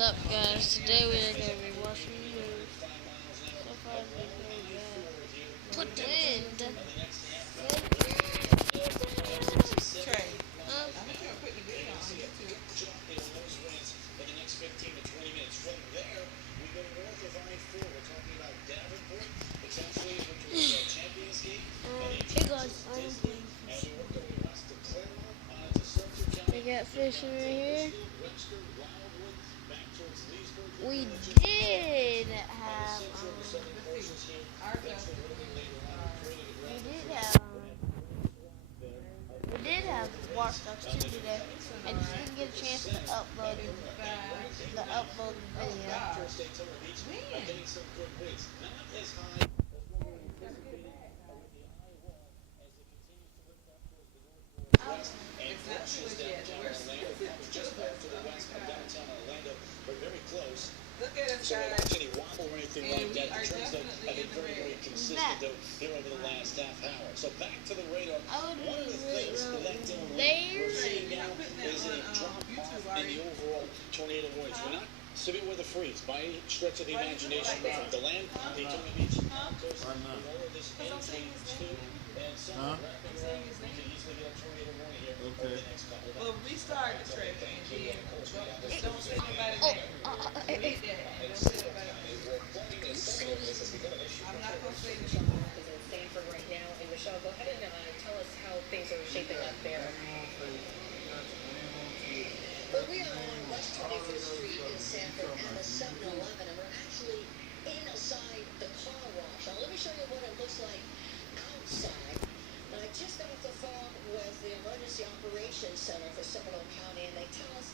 Up, guys? Today we're going to be watching the news. So far, it's been pretty bad. Put the wind. Trey, Um, I think you're putting the video on YouTube. hey guys, I'm playing fishing. We got fishing right here. We did have, Our Justin we did have Watch Dogs 2 today. I just didn't get a chance to upload the upload video. it's not good yet. Look at us, guys. And we are definitely in the red. I would really there. I'm putting that on YouTube already. Severe weather freeze by any stretch of the imagination from the land. Daytona Beach. Because I'm saying his name. I'm saying his name. Okay. Well, restart the track and then don't say nobody's name. Read that. Don't say nobody's name. I'm not going to say the name. Is in Sanford right now. And Michelle, go ahead and tell us how things are shaping up there. Well, we are on West 25th Street in Sanford at the 7-Eleven, and we're actually inside the car wash. Now, let me show you what it looks like outside. I just got off the phone with the Emergency Operations Center for Seminole County, and they tell us